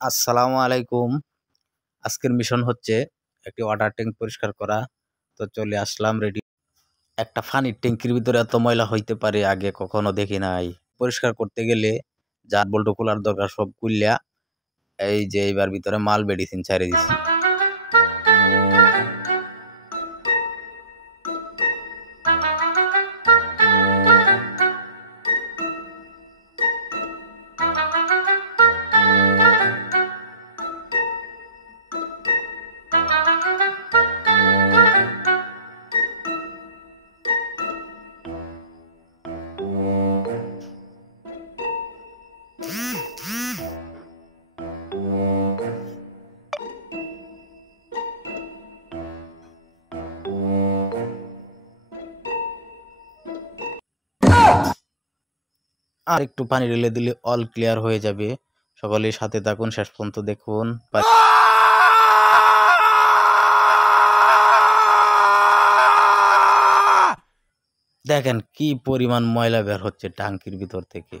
আসসালামু আলাইকুম। আজকের মিশন হচ্ছে একটি ওয়াটার ট্যাঙ্ক পরিষ্কার করা। তো চলে আসলাম রেডি। একটা পানির ট্যাঙ্কির ভিতরে এত ময়লা হইতে পারে আগে কখনো দেখি নাই। পরিষ্কার করতে গেলে যা বল্টু খোলার দরকার সব খুললা এই যে এইবার ভিতরে মাল মেডিসিন ছেড়ে দিছি। আর একটু পানি ঢেলে দিলে অল ক্লিয়ার হয়ে যাবে। সকলের সাথে থাকুন, শেষ পর্যন্ত দেখুন। দেখেন কি পরিমাণ ময়লা বের হচ্ছে ট্যাঙ্কির ভিতর থেকে।